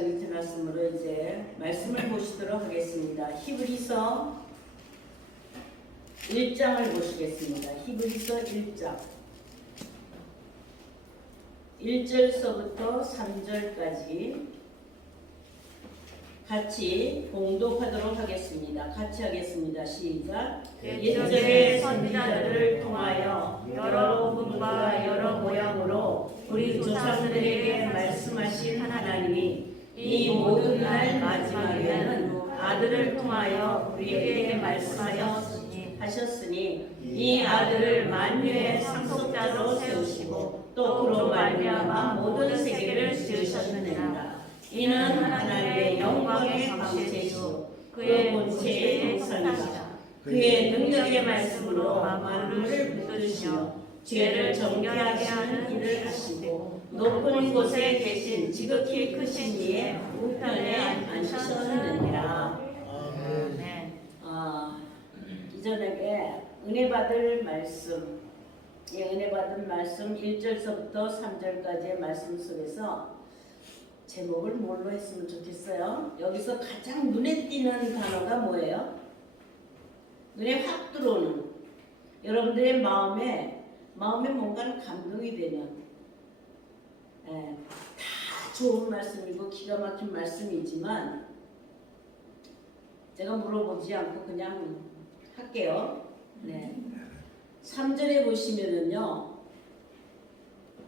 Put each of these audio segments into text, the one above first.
시간이 지났으므로 이제 말씀을 보시도록 하겠습니다. 히브리서 1장을 보시겠습니다. 히브리서 1장 1절서부터 3절까지 같이 봉독하도록 하겠습니다. 같이 하겠습니다. 시작. 옛적의 선지자들을 통하여 여러 분과 여러 모양으로 우리 조상들에게 말씀하신 하나님이 이 모든 날 마지막에는 아들을 통하여 우리에게 말씀하셨으니 이 아들을 만유의 상속자로 세우시고 또 그로 말미암아 모든 세계를 지으셨느니라. 이는 하나님의 영광의 광채시요 그의 본체의 형상이다. 그의 능력의 말씀으로 만물을 붙드시며 죄를 정결하게 하는 일을 하시고 높은 곳에 계신 지극히 크신 이의 우편에 앉으셨느니라. 이전에 은혜 받을 말씀, 은혜 받은 말씀 1절서부터 3절까지의 말씀 속에서 제목을 뭘로 했으면 좋겠어요? 여기서 가장 눈에 띄는 단어가 뭐예요? 눈에 확 들어오는, 여러분들의 마음에 뭔가는 감동이 되는, 다 좋은 말씀이고 기가 막힌 말씀이지만 제가 물어보지 않고 그냥 할게요. 3절에 보시면은요,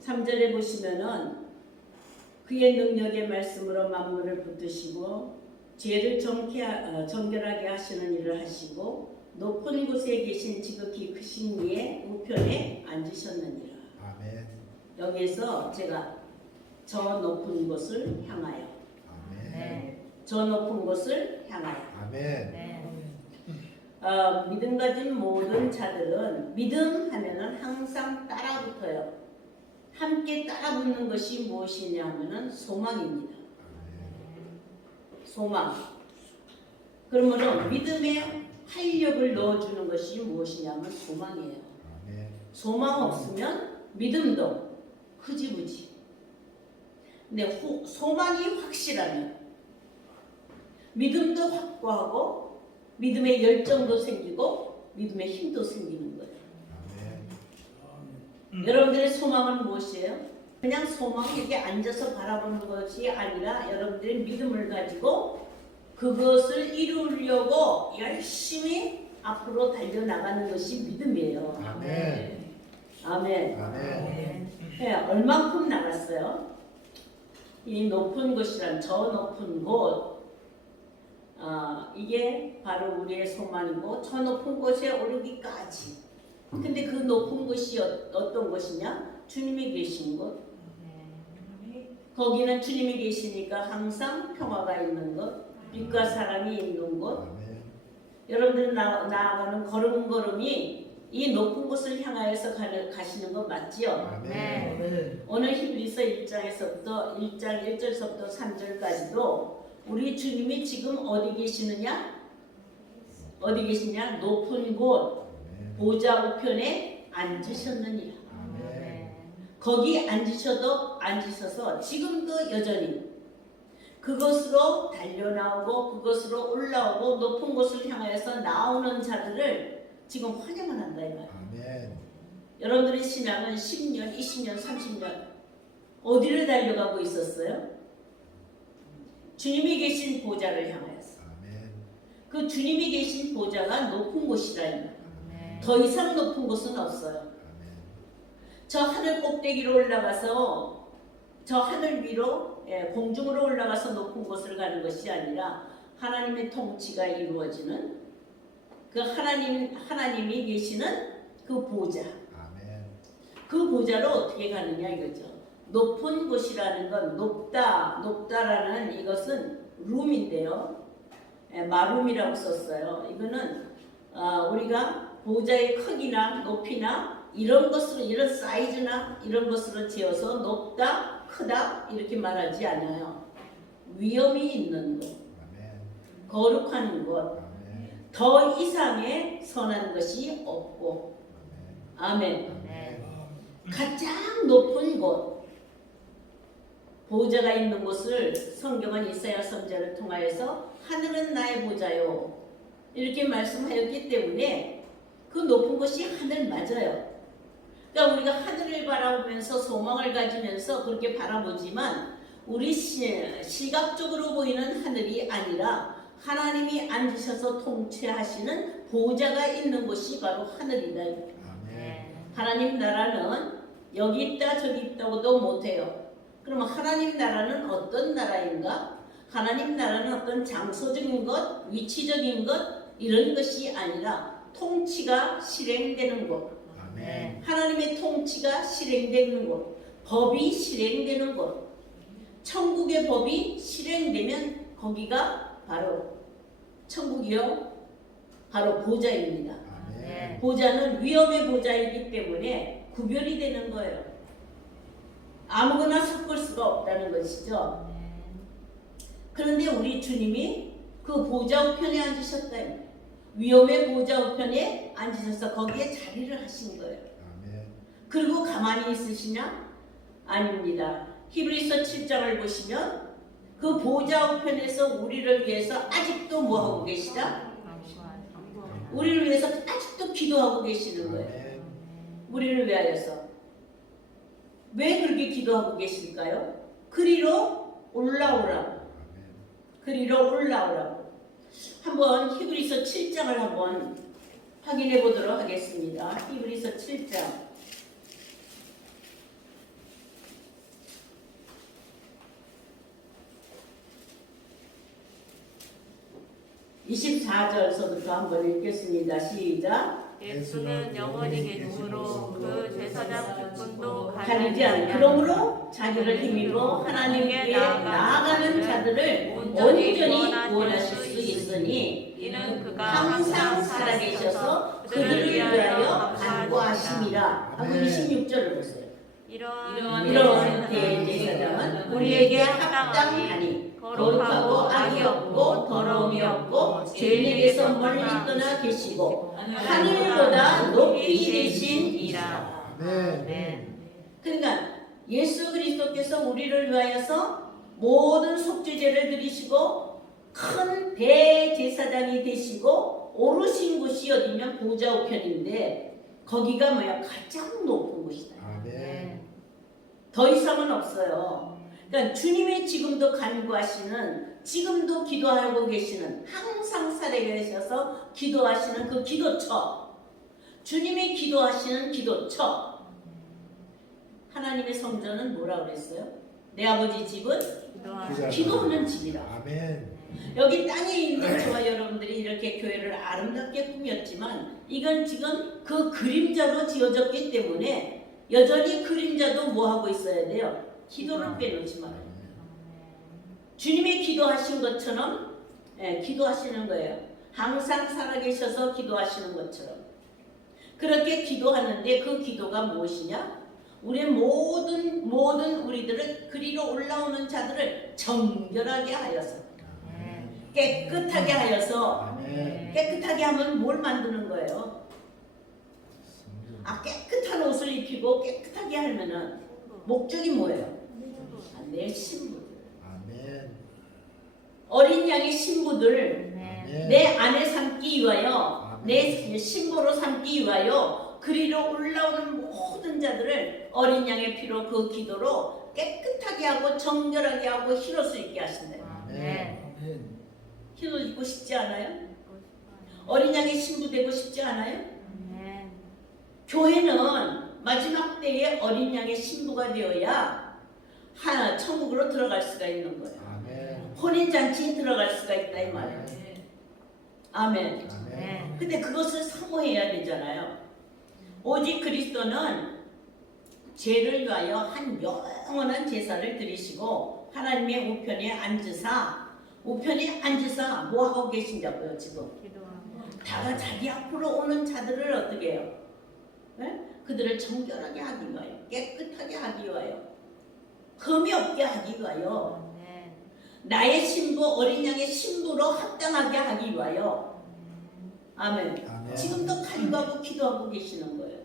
3절에 보시면은 그의 능력의 말씀으로 만물을 붙드시고 죄를 정결하게 하시는 일을 하시고 높은 곳에 계신 지극히 크신 이의 우편에 앉으셨느니라. 아멘. 여기에서 제가 저 높은 곳을 향하여, 저 높은 곳을 향하여. 아멘. 믿음 가진 모든 자들은 믿음 하면은 항상 따라붙어요. 함께 따라붙는 것이 무엇이냐 하면은 소망입니다. 소망. 그러면은 믿음에 활력을 넣어주는 것이 무엇이냐면 소망이에요. 소망 없으면 믿음도 흐지부지. 근데 소망이 확실하면 믿음도 확고하고 믿음의 열정도 생기고 믿음의 힘도 생기는 거예요. 여러분들의 소망은 무엇이에요? 그냥 소망 이렇게 앉아서 바라보는 것이 아니라 여러분들의 믿음을 가지고 그것을 이루려고 열심히 앞으로 달려나가는 것이 믿음이에요. 아멘. 아멘. 아멘. 네, 얼만큼 나갔어요? 이 높은 곳이란 저 높은 곳, 이게 바로 우리의 소망이고 저 높은 곳에 오르기까지. 근데 그 높은 곳이 어떤 곳이냐? 주님이 계신 곳. 거기는 주님이 계시니까 항상 평화가 있는 곳, 빛과 사랑이 있는 곳. 여러분들 나아가는 걸음걸음이 이 높은 곳을 향하여서 가시는 거 맞지요? 오늘 히브리서 1장에서부터 1장 1절서부터 3절까지도 우리 주님이 지금 어디 계시느냐? 어디 계시냐? 높은 곳 보좌 우편에 앉으셨느니라. 거기 앉으셔서 지금도 여전히 그것으로 달려나오고 그것으로 올라오고 높은 곳을 향해서 나오는 자들을 지금 환영을 한다 이 말이에요. 여러분들의 신앙은 10년, 20년, 30년 어디를 달려가고 있었어요? 주님이 계신 보좌를 향하여서. 그 주님이 계신 보좌가 높은 곳이라 이 말이에요. 더 이상 높은 곳은 없어요. 저 하늘 꼭대기로 올라가서 저 하늘 위로 공중으로 올라가서 높은 곳을 가는 것이 아니라 하나님의 통치가 이루어지는 그 하나님이 계시는 그 보좌. 그 보좌로 어떻게 가느냐 이거죠. 높은 곳이라는 건 높다라는 이것은 룸인데요. 마룸이라고 썼어요. 이거는 우리가 보좌의 크기나 높이나 이런 것으로, 이런 사이즈나 이런 것으로 지어서 높다, 크다 이렇게 말하지 않아요. 위엄이 있는 곳, 거룩한 곳, 더 이상의 선한 것이 없고. 아멘. 가장 높은 곳, 보좌가 있는 곳을 성경은 이사야 선지자를 통하여서 하늘은 나의 보좌요 이렇게 말씀하였기 때문에 그 높은 곳이 하늘 맞아요. 그러니까 우리가 하늘을 바라보면서 소망을 가지면서 그렇게 바라보지만 우리 시각적으로 보이는 하늘이 아니라 하나님이 앉으셔서 통치하시는 보좌가 있는 곳이 바로 하늘이다. 하나님 나라는 여기 있다 저기 있다고도 못해요. 그러면 하나님 나라는 어떤 나라인가? 하나님 나라는 어떤 장소적인 것, 위치적인 것 이런 것이 아니라 통치가 실행되는 곳, 하나님의 통치가 실행되는 곳, 법이 실행되는 곳, 천국의 법이 실행되면 거기가 바로 천국이요, 바로 보좌입니다. 보좌는 위엄의 보좌이기 때문에 구별이 되는 거예요. 아무거나 섞을 수가 없다는 것이죠. 그런데 우리 주님이 그 보좌 우편에 앉으셨다. 위엄의 보좌 우편에 앉으셔서 거기에 자리를 하신 거예요. 그리고 가만히 있으시냐? 아닙니다. 히브리서 7장을 보시면 그 보좌 우편에서 우리를 위해서 아직도 뭐하고 계시다? 우리를 위해서 아직도 기도하고 계시는 거예요. 우리를 위하여서. 왜 그렇게 기도하고 계실까요? 그리로 올라오라고. 그리로 올라오라고. 한번 히브리서 7장을 한번 확인해 보도록 하겠습니다. 히브리서 7장. 24절서부터 한번 읽겠습니다. 시작. 예수는 영원히 계심으로 그 제사장 직분도 가리지 않는 그러므로 자기를 힘입어 하나님께 나아가는 자들을 온전히 구원하실 수 있으니 이는 그가 항상 살아계셔서 그들을 위하여 간구하심이라. 하고 26절을 보세요. 이런 대제사장은 우리에게 합당하니 거룩하고 악이 없고 더러움이 없고 죄인에게서 멀리 떠나 계시고 하늘보다 높이 계신이라. 그러니까 예수 그리스도께서 우리를 위하여서 모든 속죄제를 드리시고 큰 대제사장이 되시고 오르신 곳이 어디면 보좌 우편인데 거기가 뭐야? 가장 높은 곳이다. 더 이상은 없어요. 그러니까 주님이 지금도 간구하시는, 지금도 기도하고 계시는, 항상 살아계셔서 기도하시는 그 기도처, 주님이 기도하시는 기도처. 하나님의 성전은 뭐라 그랬어요? 내 아버지 집은 기도하는 집이라. 여기 땅에 있는 저와 여러분들이 이렇게 교회를 아름답게 꾸몄지만 이건 지금 그 그림자로 지어졌기 때문에 여전히 그림자도 뭐 하고 있어야 돼요? 기도를 빼놓지 말아요. 주님이 기도하신 것처럼 기도하시는 거예요. 항상 살아계셔서 기도하시는 것처럼. 그렇게 기도하는데 그 기도가 무엇이냐? 우리 모든 우리들을 그리로 올라오는 자들을 정결하게 하여서 깨끗하게 하여서 깨끗하게 하면 뭘 만드는 거예요? 깨끗한 옷을 입히고 깨끗하게 하면은 목적이 뭐예요? 내 신부들. 어린 양의 신부들 내 아내 삼기 위하여 내 신부로 삼기 위하여 그리로 올라오는 모든 자들을 어린 양의 피로 그 기도로 깨끗하게 하고 정결하게 하고 희로 수 있게 하신대요. 희로 입고 싶지 않아요? 어린 양의 신부 되고 싶지 않아요? 교회는 마지막 때에 어린 양의 신부가 되어야 천국으로 들어갈 수가 있는 거예요. 혼인잔치에 들어갈 수가 있다 이 말이에요. 아멘. 근데 그것을 사모해야 되잖아요. 오직 그리스도는 죄를 위하여 한 영원한 제사를 드리시고 하나님의 우편에 앉으사 뭐 하고 계신다고요 지금? 다가 자기 앞으로 오는 자들을 어떻게 해요? 그들을 정결하게 하기 위하여, 깨끗하게 하기 위하여, 흠이 없게 하기 위하여, 나의 신부 어린 양의 신부로 합당하게 하기 위하여. 아멘. 지금도 간구하고 기도하고 계시는 거예요.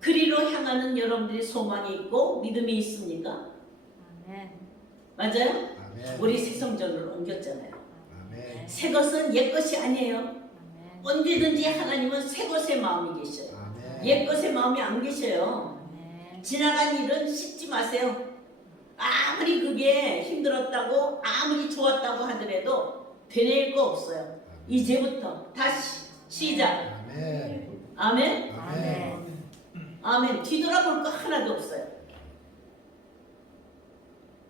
그리로 향하는 여러분들이 소망이 있고 믿음이 있습니까? 아멘. 맞아요? 아멘. 우리 새 성전으로 옮겼잖아요. 아멘. 새 것은 옛 것이 아니에요. 아멘. 언제든지 하나님은 새 것의 마음이 계셔요. 아멘. 옛 것의 마음이 안 계셔요. 아멘. 지나간 일은 씻지 마세요. 아무리 그게 힘들었다고 아무리 좋았다고 하더라도 되뇌일 거 없어요. 이제부터 다시 시작. 아멘. 아멘. 아멘. 아멘. 뒤돌아볼 거 하나도 없어요.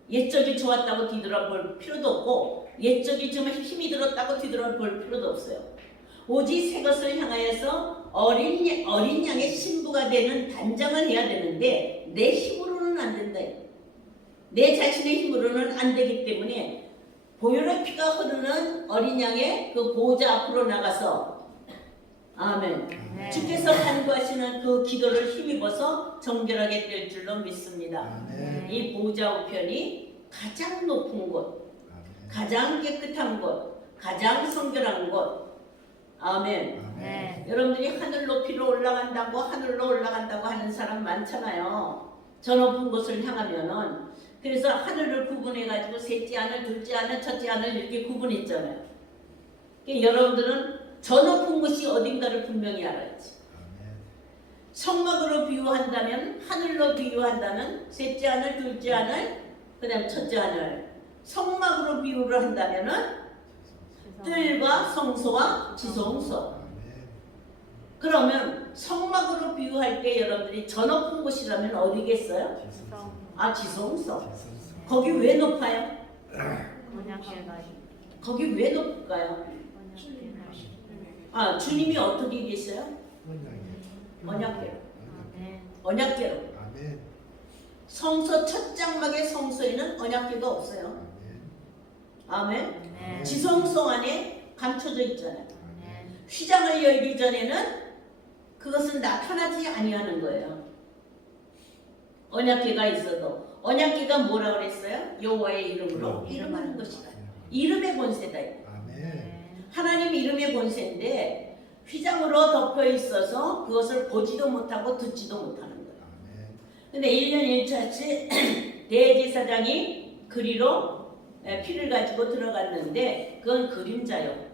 옛적이 좋았다고 뒤돌아볼 필요도 없고 옛적이 정말 힘이 들었다고 뒤돌아볼 필요도 없어요. 오직 새 것을 향하여서 어린 양의 신부가 되는 단장을 해야 되는데 내 힘으로는 안 된다. 내 자신의 힘으로는 안 되기 때문에 보혈의 피가 흐르는 어린 양의 그 보호자 앞으로 나가서 아멘. 아멘. 주께서 간구하시는 그 기도를 힘입어서 정결하게 될 줄로 믿습니다. 아멘. 이 보호자 우편이 가장 높은 곳, 아멘. 가장 깨끗한 곳, 가장 성결한 곳. 아멘. 아멘. 여러분들이 하늘 높이로 올라간다고 하늘로 올라간다고 하는 사람 많잖아요. 저 높은 곳을 향하면은 그래서 하늘을 구분해가지고 셋째 하늘, 둘째 하늘, 첫째 하늘 이렇게 구분했잖아요. 그러니까 여러분들은 저 높은 곳이 어딘가를 분명히 알아야지. 아멘. 성막으로 비유한다면 하늘로 비유한다면 셋째 하늘, 둘째 하늘, 그다음 첫째 하늘. 성막으로 비유를 한다면은 뜰과 성소와 지성소. 아멘. 그러면 성막으로 비유할 때 여러분들이 저 높은 곳이라면 어디겠어요? 지성소. 아 지성소. 지성소. 거기 왜 높아요? 언약궤가 거기 왜 높을까요? 아 주님이 어떻게 계셔요? 언약궤로. 아멘. 언약궤로. 아멘. 성소 첫 장막의 성소에는 언약궤가 없어요. 아멘. 아멘. 아멘. 지성소 안에 감춰져 있잖아요. 아멘. 휘장을 열기 전에는 그것은 나타나지 아니하는 거예요. 언약궤가 있어도 언약궤가 뭐라 그랬어요? 여호와의 이름으로 이름하는 것이다. 이름의 본세다. 아멘. 하나님 이름의 본세인데 휘장으로 덮여 있어서 그것을 보지도 못하고 듣지도 못하는 거예요. 아멘. 근데 1년 1차치 대제사장이 그리로 피를 가지고 들어갔는데 그건 그림자요.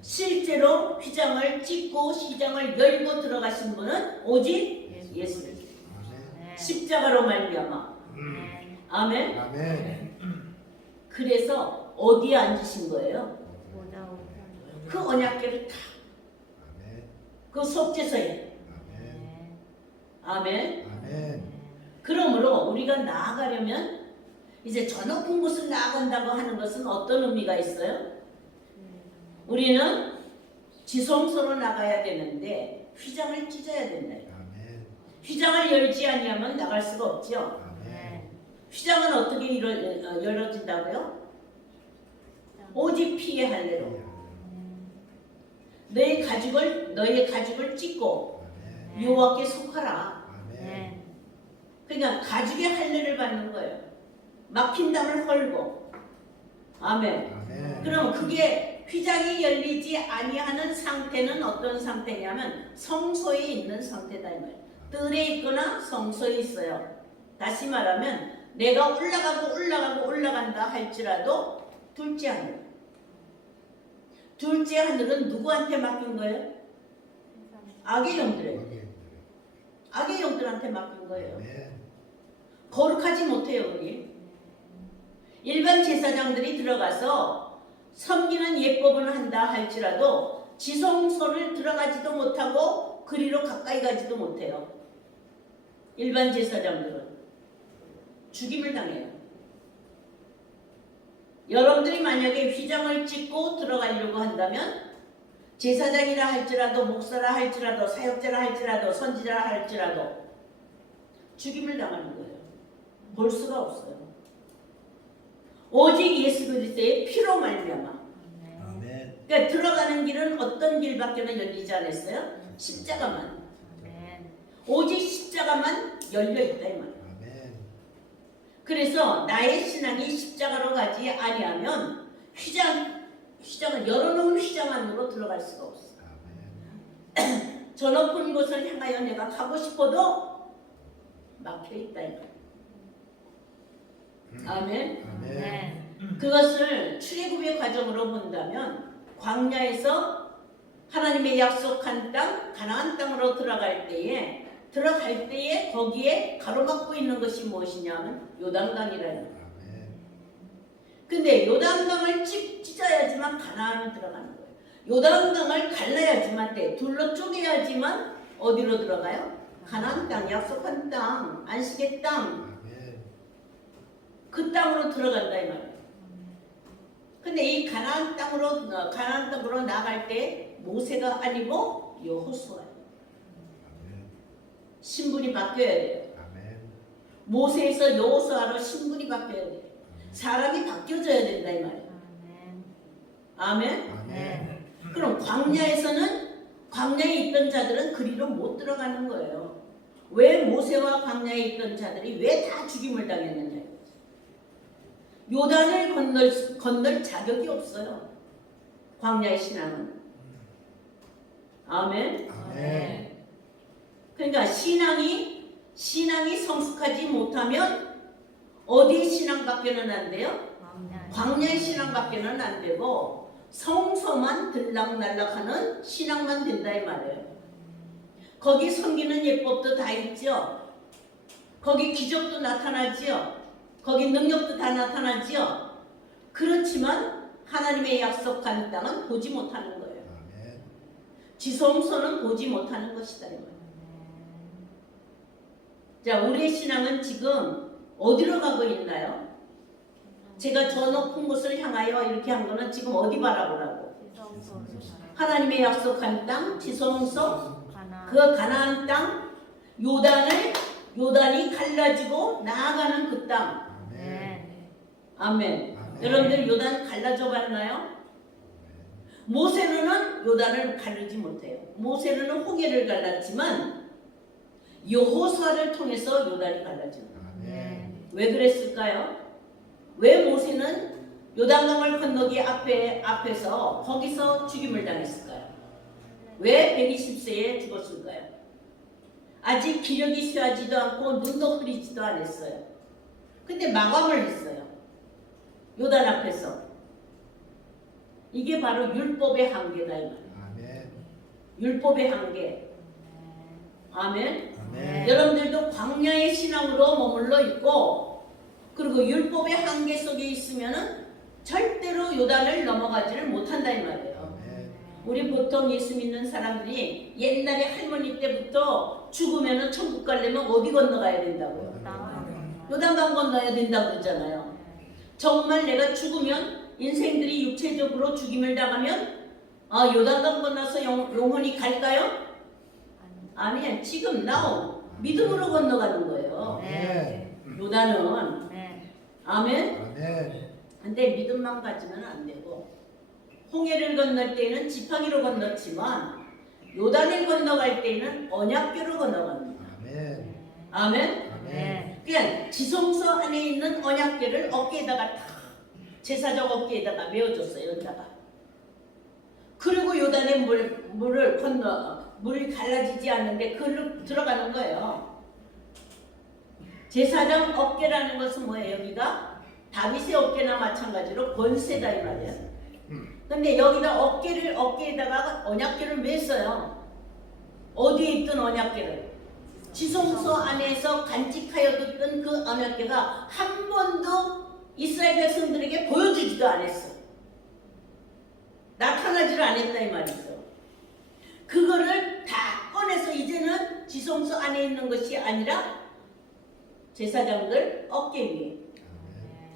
실제로 휘장을 찢고 휘장을 열고 들어가신 분은 오직 예수. 아멘. 십자가로 말미암아. 아멘. 아멘. 아멘. 그래서 어디에 앉으신 거예요? 보좌 우편. 그 언약궤를 다 아멘. 그 속죄소에. 아멘. 아멘. 아멘. 그러므로 우리가 나아가려면 이제 저 높은 곳을 나아간다고 하는 것은 어떤 의미가 있어요? 우리는 지성소로 나가야 되는데 휘장을 찢어야 된다. 아멘. 휘장을 열지 아니하면 나갈 수가 없죠. 아멘. 휘장은 어떻게 열어진다고요? 오직 피의 할례로 너의 가죽을 찢고 아멘. 여호와께 속하라. 아멘. 그러니까 가죽의 할례를 받는 거예요. 막힌 담을 헐고. 아멘. 아멘. 그럼 그게 휘장이 열리지 아니하는 상태는 어떤 상태냐면 성소에 있는 상태다 이 말이에요. 뜰에 있거나 성소에 있어요. 다시 말하면 내가 올라간다 할지라도 둘째 하늘. 둘째 하늘은 누구한테 맡긴 거예요? 악의 영들에게. 악의 영들한테 맡긴 거예요. 아멘. 거룩하지 못해요 우리. 일반 제사장들이 들어가서 섬기는 예법을 한다 할지라도 지성소를 들어가지도 못하고 그리로 가까이 가지도 못해요. 일반 제사장들은 죽임을 당해요. 여러분들이 만약에 휘장을 찢고 들어가려고 한다면 제사장이라 할지라도 목사라 할지라도 사역자라 할지라도 선지자라 할지라도 죽임을 당하는 거예요. 볼 수가 없어요. 오직 예수 그리스도의 피로 말미암아. 아멘. 그러니까 들어가는 길은 어떤 길밖에는 열리지 않았어요? 십자가만. 아멘. 오직 십자가만 열려 있다 이 말이에요. 아멘. 그래서 나의 신앙이 십자가로 가지 아니하면 휘장을 열어놓은 휘장 안으로 들어갈 수가 없어. 아멘. 저 높은 곳을 향하여 내가 가고 싶어도 막혀 있다 이 말이에요. 아멘. 아멘. 그것을 출애굽의 과정으로 본다면 광야에서 하나님의 약속한 땅 가나안 땅으로 들어갈 때에 거기에 가로막고 있는 것이 무엇이냐면 요단강이라는 거예요. 아멘. 근데 요단강을 찢어야지만 가나안을 들어가는 거예요. 요단강을 갈라야지만 돼. 둘로 쪼개야지만 어디로 들어가요? 가나안 땅, 약속한 땅, 안식의 땅, 아멘. 그 땅으로 들어간다 이 말이에요. 근데 이 가나안 땅으로 나갈 때 모세가 아니고 여호수아예요. 아멘. 신분이 바뀌어야 돼요. 아멘. 모세에서 여호수아로 신분이 바뀌어야 돼요. 사람이 바뀌어져야 된다 이 말이에요. 아멘. 아멘. 그럼 광야에 있던 자들은 그리로 못 들어가는 거예요. 왜 모세와 광야에 있던 자들이 왜 다 죽임을 당했느냐. 요단을 건널 자격이 없어요. 광야의 신앙은. 아멘. 아멘. 그러니까 신앙이 성숙하지 못하면 어디의 신앙밖에는 안 돼요? 광야의 신앙밖에는 안 되고 성서만 들락날락하는 신앙만 된다 이 말이에요. 거기 섬기는 예법도 다 있죠. 거기 기적도 나타나지요. 거기 능력도 다 나타나지요. 그렇지만 하나님의 약속한 땅은 보지 못하는 거예요. 아멘. 지성소는 보지 못하는 것이다 이 말이에요. 자, 우리의 신앙은 지금 어디로 가고 있나요? 제가 저 높은 곳을 향하여 이렇게 한 거는 지금 어디 바라보라고? 하나님의 약속한 땅, 지성소, 그 가나안 땅, 요단이 갈라지고 나아가는 그 땅. 아멘. 아멘. 아멘. 여러분들 요단 갈라져 봤나요? 모세는 요단을 가르지 못해요. 모세는 홍해를 갈랐지만 여호수아를 통해서 요단이 갈라지는 거예요. 아멘. 왜 그랬을까요? 왜 모세는 요단강을 건너기 앞에서 거기서 죽임을 당했을까요? 왜 120세에 죽었을까요? 아직 기력이 쇠하지도 않고 눈도 흐리지도 않았어요. 근데 마감을 했어요. 요단 앞에서. 이게 바로 율법의 한계다 이 말이에요. 아멘. 율법의 한계. 아멘. 아멘. 여러분들도 광야의 신앙으로 머물러 있고 그리고 율법의 한계 속에 있으면은 절대로 요단을 넘어가지를 못한다 이 말이에요. 아멘. 우리 보통 예수 믿는 사람들이 옛날에 할머니 때부터 죽으면은 천국 가려면 어디 건너가야 된다고요? 요단강 건너야 된다고 그러잖아요. 정말 내가 죽으면 인생들이 육체적으로 죽임을 당하면 요단강 건너서 영원히 갈까요? 아니야. 지금 now 믿음으로 건너가는 거예요. 아멘. 요단은. 아멘. 아멘. 근데 믿음만 가지면 안 되고 홍해를 건널 때는 지팡이로 건넜지만 요단을 건너갈 때는 언약궤로 건너갑니다. 아멘. 아멘. 아멘. 그냥 지성소 안에 있는 언약궤를 어깨에다가 탁 제사적 어깨에다가 메어줬어요. 여기다가. 그리고 요단의 물이 갈라지지 않는데 그걸로 들어가는 거예요. 제사장 어깨라는 것은 뭐예요? 여기가 다윗의 어깨나 마찬가지로 권세다 이 말이에요. 근데 여기다 어깨에다가 언약궤를 맸어요. 어디에 있던 언약궤를? 지성소 안에서 간직하여 뒀던 그 언약궤가 한 번도 이스라엘 백성들에게 보여주지도 않았어. 나타나지를 않았다 이 말이죠. 그거를 다 꺼내서 이제는 지성소 안에 있는 것이 아니라 제사장들 어깨 위에.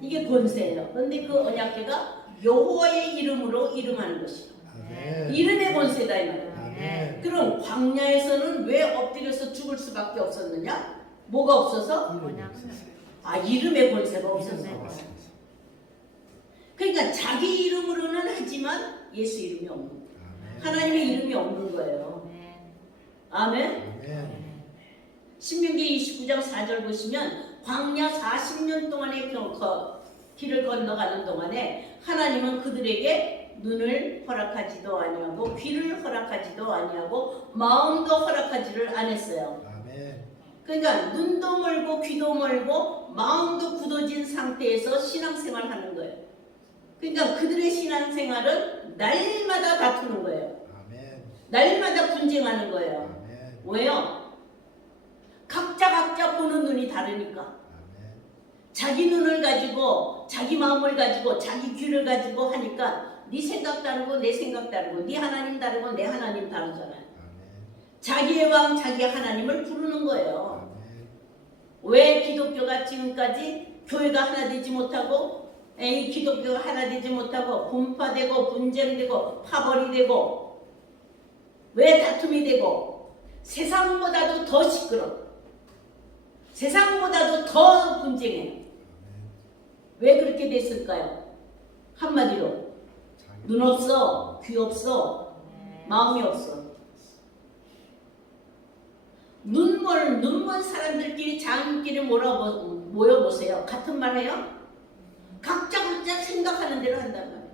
이게 권세예요. 그런데 그 언약궤가 여호와의 이름으로 이름하는 것이에요. 아멘. 이름의 권세다 이 말이에요. 아멘. 그럼 광야에서는 왜 엎드려서 죽을 수밖에 없었느냐? 뭐가 없어서? 이름의 권세가 없어서. 그러니까 자기 이름으로는 하지만 예수 이름이 없는 거예요. 하나님의 이름이 없는 거예요. 아멘. 아멘. 신명기 29장 4절 보시면 광야 40년 동안의 길을 건너가는 동안에 하나님은 그들에게 눈을 허락하지도 아니하고 귀를 허락하지도 아니하고 마음도 허락하지를 않았어요. 아멘. 그러니까 눈도 멀고 귀도 멀고 마음도 굳어진 상태에서 신앙생활을 하는 거예요. 그러니까 그들의 신앙생활은 날마다 다투는 거예요. 아멘. 날마다 분쟁하는 거예요. 아멘. 왜요? 각자 보는 눈이 다르니까. 아멘. 자기 눈을 가지고 자기 마음을 가지고 자기 귀를 가지고 하니까 네 생각 다르고 내 생각 다르고 네 하나님 다르고 내 하나님 다르잖아요. 아멘. 자기의 왕 자기 하나님을 부르는 거예요. 아멘. 왜 기독교가 지금까지 교회가 하나 되지 못하고 이 기독교가 하나 되지 못하고 분파되고 분쟁되고 파벌이 되고 왜 다툼이 되고 세상보다도 더 시끄러 세상보다도 더 분쟁해. 왜 그렇게 됐을까요? 한마디로 눈 없어, 귀 없어, 마음이 없어. 눈먼 사람들끼리 장끼리 모여보세요. 같은 말 해요? 각자 생각하는 대로 한단 말이에요.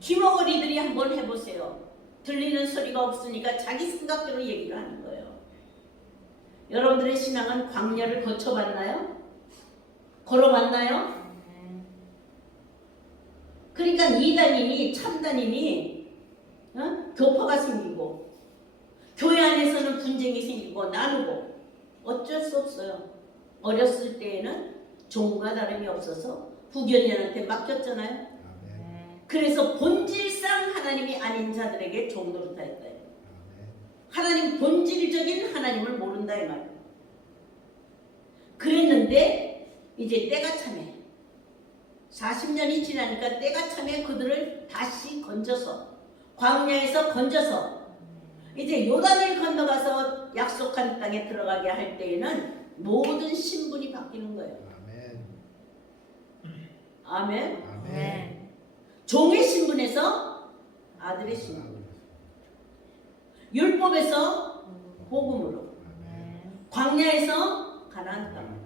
기머거리들이 한번 해보세요. 들리는 소리가 없으니까 자기 생각대로 얘기를 하는 거예요. 여러분들의 신앙은 광야를 거쳐봤나요? 걸어봤나요? 그러니까 이단이니 참단이니 교파가 생기고 교회 안에서는 분쟁이 생기고 나누고 어쩔 수 없어요. 어렸을 때에는 종과 다름이 없어서 부견인한테 맡겼잖아요. 아멘. 그래서 본질상 하나님이 아닌 자들에게 종노릇 했다. 아멘. 하나님 본질적인 하나님을 모른다 이 말이에요. 그랬는데 이제 때가 참해. 40년이 지나니까 때가 참해 그들을 다시 건져서 광야에서 건져서 이제 요단을 건너가서 약속한 땅에 들어가게 할 때에는 모든 신분이 바뀌는 거예요. 아멘. 아멘. 아멘. 종의 신분에서 아들의 신분, 율법에서 복음으로, 광야에서 가나안 땅,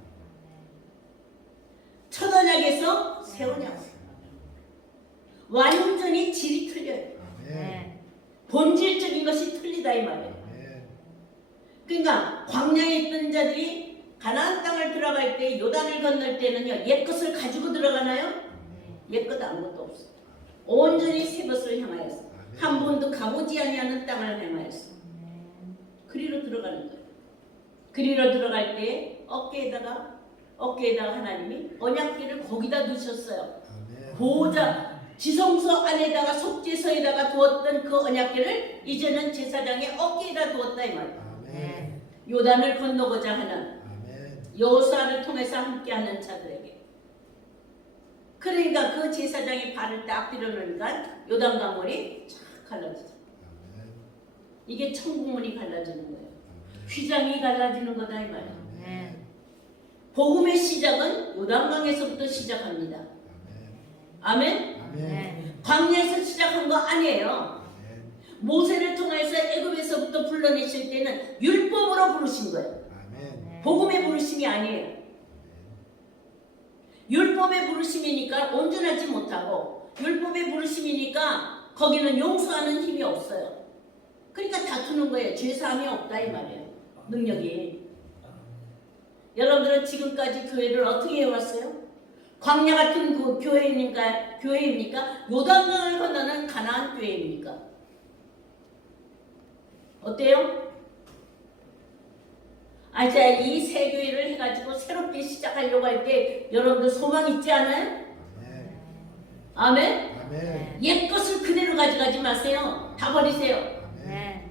첫 언약에서 새 언약. 완전히 질이 틀려요. 아멘. 본질적인 것이 틀리다 이 말이에요. 아멘. 그러니까 광야에 있던 자들이 가나안 땅을 들어갈 때 요단을 건널 때는요 옛것을 가지고 들어가나요? 옛것 아무것도 없어. 온전히 새 것을 향하였어. 한 번도 가보지 아니하는 땅을 향하였어. 그리로 들어가는 거예요. 그리로 들어갈 때 어깨에다가 하나님이 언약궤를 거기다 두셨어요. 아멘. 보호자 지성소 안에다가 속죄소에다가 두었던 그 언약궤를 이제는 제사장의 어깨에다 두었다 이 말이에요. 아멘. 요단을 건너고자 하는 아멘. 여호수아를 통해서 함께하는 자들에게. 그러니까 그 제사장이 발을 딱 들여놓으니까 요단 강물이 쫙 갈라지죠. 아멘. 이게 천국문이 갈라지는 거예요. 휘장이 갈라지는 거다 이 말이에요. 아멘. 복음의 시작은 요단강에서부터 시작합니다. 아멘? 아멘. 광야에서 시작한 거 아니에요. 아멘. 모세를 통해서 애굽에서부터 불러내실 때는 율법으로 부르신 거예요. 아멘. 복음의 부르심이 아니에요. 율법의 부르심이니까 온전하지 못하고 율법의 부르심이니까 거기는 용서하는 힘이 없어요. 그러니까 다투는 거예요. 죄사함이 없다 이 말이에요. 능력이. 여러분들은 지금까지 교회를 어떻게 해왔어요? 광야 같은 그 교회입니까? 요단강을 건너는 가나안 교회입니까? 어때요? 자, 이 새 교회를 해가지고 새롭게 시작하려고 할 때 여러분들 소망 있지 않아요? 아멘? 아멘. 옛 것을 그대로 가져가지 마세요. 다 버리세요. 아멘.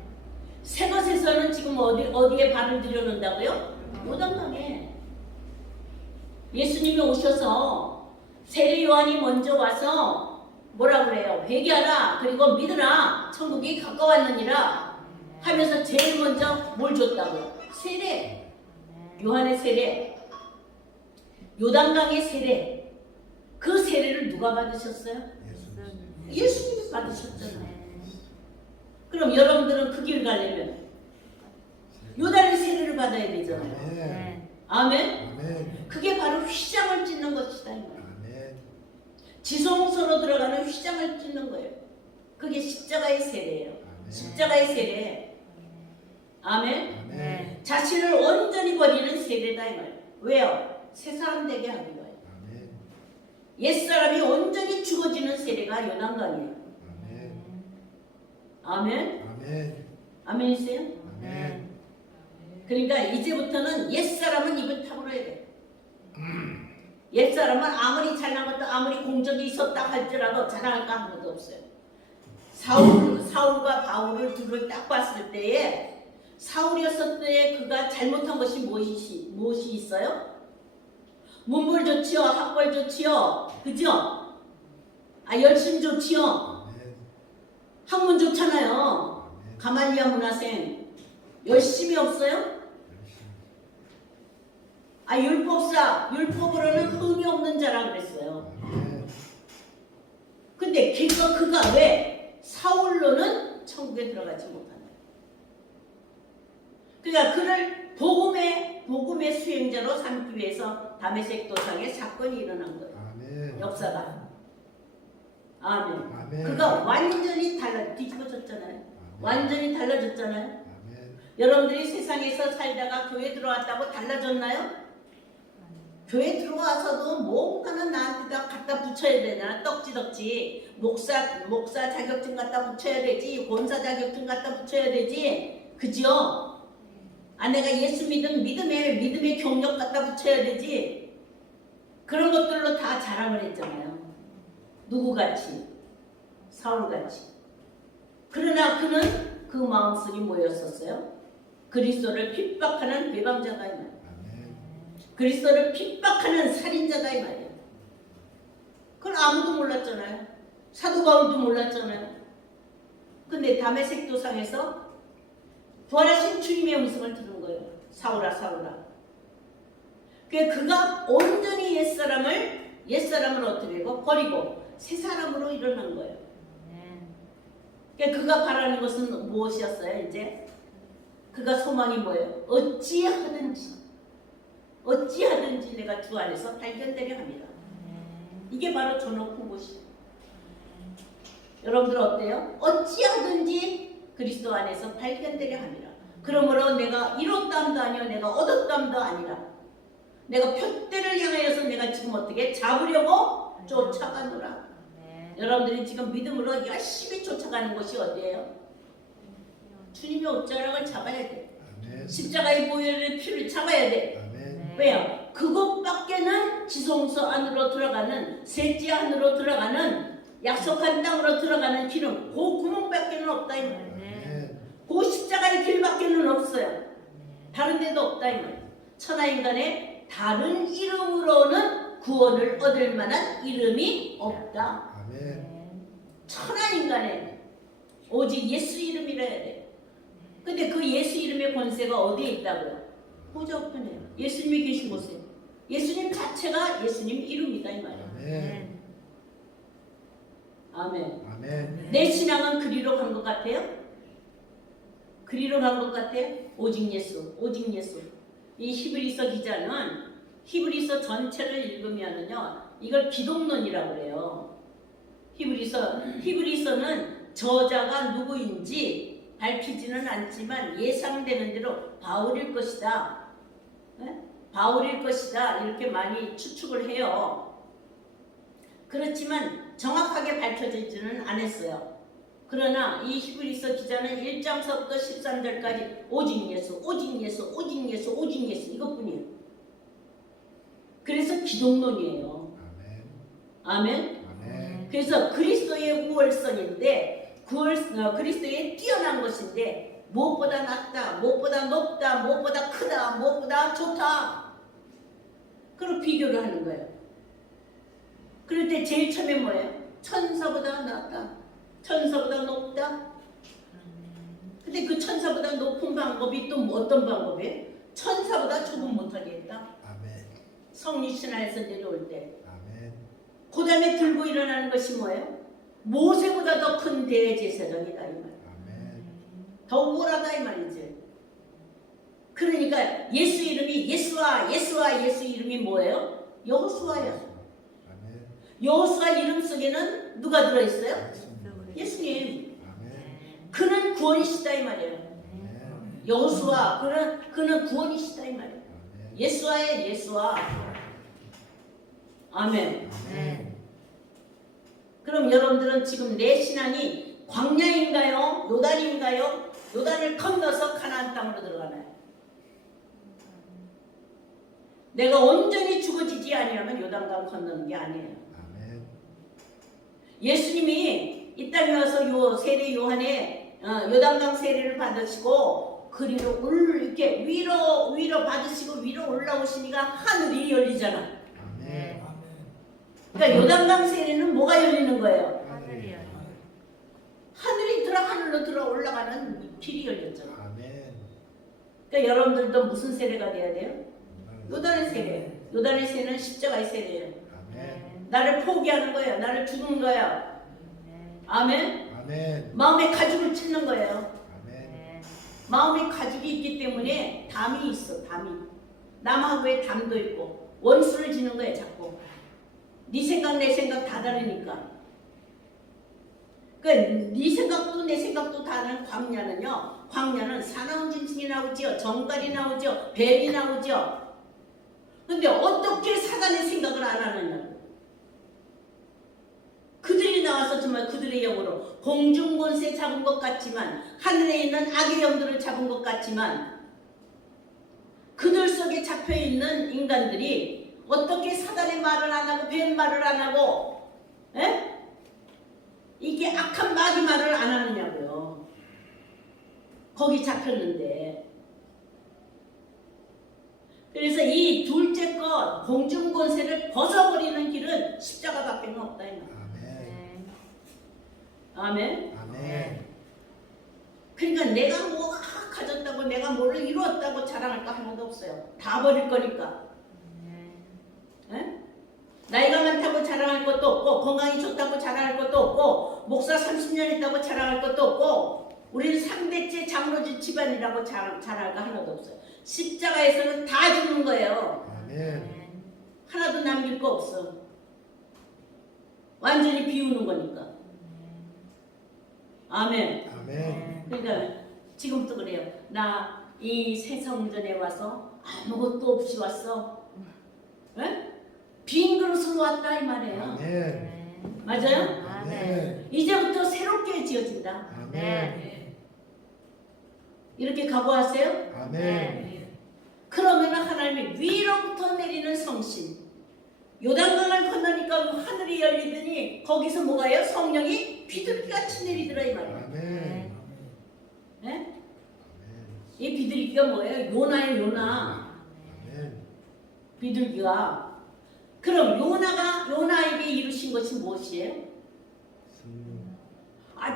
새 것에서는 지금 어디에 발을 들여놓는다고요? 요단강에. 예수님이 오셔서 세례 요한이 먼저 와서 뭐라 그래요? 회개하라 그리고 믿으라 천국이 가까웠느니라 하면서 제일 먼저 뭘 줬다고요? 세례. 요한의 세례, 요단강의 세례. 그 세례를 누가 받으셨어요? 예수님이 받으셨잖아요. 그럼 여러분들은 그 길 가려면 요단의 세례를 받아야 되잖아요. 아멘. 아멘? 아멘. 그게 바로 휘장을 찢는 것이다. 아멘. 지성소로 들어가는 휘장을 찢는 거예요. 그게 십자가의 세례예요. 아멘. 십자가의 세례. 아멘? 아멘. 자신을 온전히 버리는 세대다 이 말이에요. 왜요? 새 사람 되게 하기 위하여. 아멘. 옛사람이 온전히 죽어지는 세대가 요단강이에요. 아멘. 아멘? 아멘. 아멘이세요? 아멘. 그러니까 이제부터는 옛사람은 입을 타버려야 돼. 옛사람은 아무리 잘난 것도 아무리 공적이 있었다 할지라도 자랑할 거 아무것도 없어요. 사울과 바울을 둘을 딱 봤을 때에 사울이었을 때에 그가 잘못한 것이 무엇이 있어요? 문벌 좋지요, 학벌 좋지요, 그죠? 열심 좋지요, 아멘. 학문 좋잖아요. 아멘. 가말리아 문화생 열심히 없어요? 율법으로는 흥이 없는 자라 그랬어요. 아멘. 근데 그가 왜 사울로는 천국에 들어가지 못한다. 그러니까 그를 복음의 수행자로 삼기 위해서 다메섹 도상에 사건이 일어난 거예요. 아멘. 역사가. 아멘. 아멘. 그가 완전히 뒤집어졌잖아요. 완전히 달라졌잖아요. 아멘. 여러분들이 세상에서 살다가 교회 들어왔다고 달라졌나요? 교회 들어와서도 뭔가는 나한테 다 갖다 붙여야 되나? 떡지덕지 목사 자격증 갖다 붙여야 되지, 권사 자격증 갖다 붙여야 되지, 그죠? 내가 예수 믿음의 경력 갖다 붙여야 되지. 그런 것들로 다 자랑을 했잖아요. 누구같이? 사울같이. 그러나 그는 그 마음속이 뭐였었어요? 그리스도를 핍박하는 배방자가 이 말이에요. 그리스도를 핍박하는 살인자다 이 말이에요. 그걸 아무도 몰랐잖아요. 사도 바울도 몰랐잖아요. 근데 다메섹 도상에서 부활하신 주님의 음성을 들은 거예요. 사울아 사울아. 그가 온전히 옛사람을 어떻게 하고 버리고 새 사람으로 일어난 거예요. 그가 바라는 것은 무엇이었어요? 이제 그가 소망이 뭐예요? 어찌하든지 내가 주 안에서 발견되려 합니다. 이게 바로 저 높은 곳이에요. 여러분들 어때요? 어찌하든지 그리스도 안에서 발견되려 합니다. 그러므로 내가 이뤘담도 아니요 내가 얻었담도 아니라 내가 표대를 향하여서 내가 지금 어떻게 잡으려고 쫓아가노라. 여러분들이 지금 믿음으로 열심히 쫓아가는 것이 어디예요? 주님의 옷자락을 잡아야 돼. 아멘. 십자가의 보혈의 피를 잡아야 돼. 아멘. 왜요? 그것밖에는 지성소 안으로 들어가는, 셋째 안으로 들어가는, 약속한 땅으로 들어가는 길은 그 구멍밖에는 없다 이 말이에요. 아멘. 그 십자가의 길밖에는 없어요. 다른 데도 없다 이 말이에요. 천하인간의 다른 이름으로는 구원을 얻을 만한 이름이 없다. 아멘. 천하인간의 오직 예수 이름이라 해야 돼. 근데 그 예수 이름의 권세가 어디에 있다고요? 보좌우편에 예수님이 계신 곳에. 예수님 자체가 예수님 이름이다 이 말이에요. 아멘. 아멘. 아멘. 내 신앙은 그리로 간 것 같아요? 그리로 간 것 같아요? 오직 예수, 오직 예수. 이 히브리서 기자는 히브리서 전체를 읽으면은요, 이걸 기독론이라고 그래요. 히브리서는 저자가 누구인지 밝히지는 않지만 예상되는 대로 바울일 것이다. 네? 바울일 것이다. 이렇게 많이 추측을 해요. 그렇지만 정확하게 밝혀지지는 않았어요. 그러나 이 히브리서 기자는 1장서부터 13절까지 오직 예수, 오직 예수, 오직 예수, 오직 예수 이것뿐이에요. 그래서 기독론이에요. 아멘. 아멘. 아멘. 그래서 그리스도의 우월선인데 그리스도의 뛰어난 것인데 무엇보다 낫다, 무엇보다 높다, 무엇보다 크다, 무엇보다 좋다. 그리고 비교를 하는 거예요. 그럴 때 제일 처음에 뭐예요? 천사보다 낫다, 천사보다 높다. 근데 그 천사보다 높은 방법이 또 어떤 방법이에요? 천사보다 조금 못하게 했다. 아멘. 성리 신하에서 내려올 때. 아멘. 그 다음에 들고 일어나는 것이 뭐예요? 모세보다 더 큰 대제사장이다 이 말. 아멘. 더 우월하다 이 말이지. 그러니까 예수 이름이 예수와 예수 이름이 뭐예요? 여호수아예요. 아멘. 여호수아 이름 속에는 누가 들어있어요? 예수님. 아멘. 그는 구원이시다 이 말이에요. 아멘. 여호수아 그는 구원이시다 이 말이에요. 아멘. 예수와의 예수와. 아멘. 아멘. 그럼 여러분들은 지금 내 신앙이 광야인가요? 요단인가요? 요단을 건너서 가나안 땅으로 들어가나요? 내가 온전히 죽어지지 아니하면 요단강 건너는 게 아니에요. 아멘. 예수님이 이 땅에 와서 요 세례 요한의 요단강 세례를 받으시고 그리로 이렇게 위로 받으시고 위로 올라오시니까 하늘이 열리잖아. 아멘. 그러니까 요단강 세례는 뭐가 열리는 거예요? 하늘이요. 하늘이 하늘로 들어 올라가는 길이 열렸잖아. 아멘. 그러니까 여러분들도 무슨 세례가 돼야 돼요? 요단의 세례. 요단의 세례는 십자가의 세례예요. 아멘. 나를 포기하는 거예요. 나를 죽는 거예요. 아멘. 아멘. 마음에 가죽을 찢는 거예요. 아멘. 마음에 가죽이 있기 때문에 담이 있어. 담이. 남하고의 담도 있고 원수를 지는 거예요. 자꾸. 네 생각 내 생각 다 다르니까. 그러니까 네 생각도 내 생각도 다른 광야는요. 광야는 사나운 짐승이 나오지요. 정갈이 나오죠. 뱀이 나오죠. 근데 어떻게 사단의 생각을 안 하느냐고. 그들이 나와서 정말 그들의 영으로 공중권세 잡은 것 같지만 하늘에 있는 악의 영들을 잡은 것 같지만 그들 속에 잡혀있는 인간들이 어떻게 사단의 말을 안 하고 뱀 말을 안 하고 에? 이게 악한 마귀 말을 안 하느냐고요. 거기 잡혔는데. 그래서 이 둘째 것 공중권세를 벗어버리는 길은 십자가밖에 없다 이 말. 아멘. 아멘. 아멘. 그러니까 내가 뭐가 가졌다고 내가 뭘 이루었다고 자랑할 거 하나도 없어요. 다 버릴 거니까. 에? 나이가 많다고 자랑할 것도 없고 건강이 좋다고 자랑할 것도 없고 목사 30년 했다고 자랑할 것도 없고 우리는 3대째 장로주 집안이라고 자랑할 거 하나도 없어요. 십자가에서는 다 주는 거예요. 아멘. 하나도 남길 거 없어. 완전히 비우는 거니까. 아멘. 아멘. 그러니까 지금도 그래요. 나 이 새성전에 와서 아무것도 없이 왔어. 에? 빈 그릇으로 왔다 이 말이에요. 아멘. 맞아요? 아멘. 이제부터 새롭게 지어진다. 아멘. 이렇게 각오하세요? 아멘. 그러면 하나님이 위로부터 내리는 성신. 요단강을 건너니까 하늘이 열리더니 거기서 뭐가요? 성령이 비둘기같이 내리더라 이 말이에요. 아멘. 예? 이 비둘기가 뭐예요? 요나예요, 요나. 아멘. 비둘기가. 그럼 요나에게 이루신 것이 무엇이에요?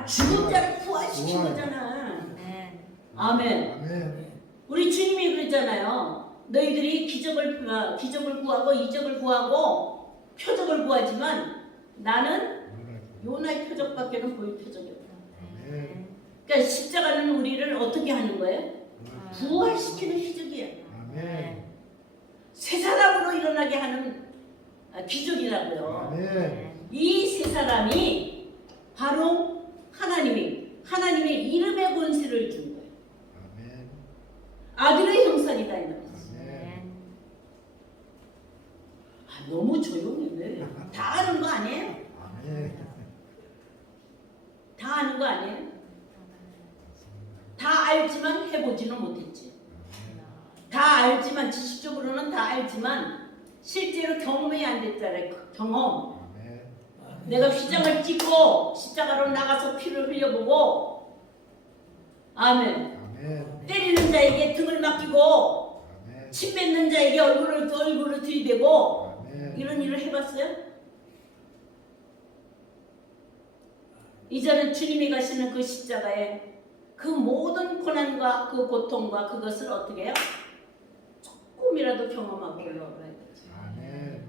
죽은 자를 부활시킨 부활. 거잖아. 아멘. 아멘. 아멘. 우리 주님이 그랬잖아요. 너희들이 기적을 구하고 이적을 구하고 표적을 구하지만 나는 요나의 표적밖에는 보일 표적이 없다. 아멘. 그러니까 십자가는 우리를 어떻게 하는 거예요? 부활시키는 기적이에요. 아멘. 새 사람으로 일어나게 하는 기적이라고요. 아멘. 이 세 사람이 바로 하나님의 이름의 권세를 준 거예요. 아멘. 아들의 형상이다 이 말이에요. 아멘. 너무 조용해. 왜? 다 아는 거 아니에요? 아멘. 다 아는 거 아니에요? 다 알지만 해보지는 못했지. 다 알지만 지식적으로는 다 알지만 실제로 경험이 안 됐잖아요. 그 경험. 아멘. 내가 휘장을 찢고 십자가로 나가서 피를 흘려보고 아멘. 아멘. 때리는 자에게 등을 맡기고 아멘. 침 뱉는 자에게 얼굴을 들이대고 아멘. 이런 일을 해봤어요? 이제는 주님이 가시는 그 십자가에 그 모든 고난과 그 고통과 그것을 어떻게 해요? 조금이라도 경험하고 올라가야 되지. 아멘.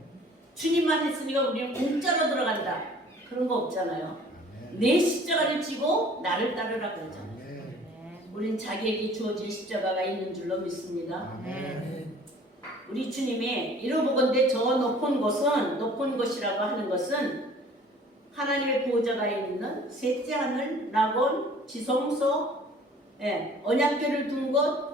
주님만 했으니까 우리는 공짜로 들어간다. 그런 거 없잖아요. 아멘. 내 십자가를 지고 나를 따르라 그러죠. 아멘. 우린 자기에게 주어진 십자가가 있는 줄로 믿습니다. 아멘. 우리 주님이 이러보건대 저 높은 것이라고 하는 것은 하나님의 보좌가 있는 셋째 하늘, 낙원, 지성소, 예, 언약궤를 둔 곳.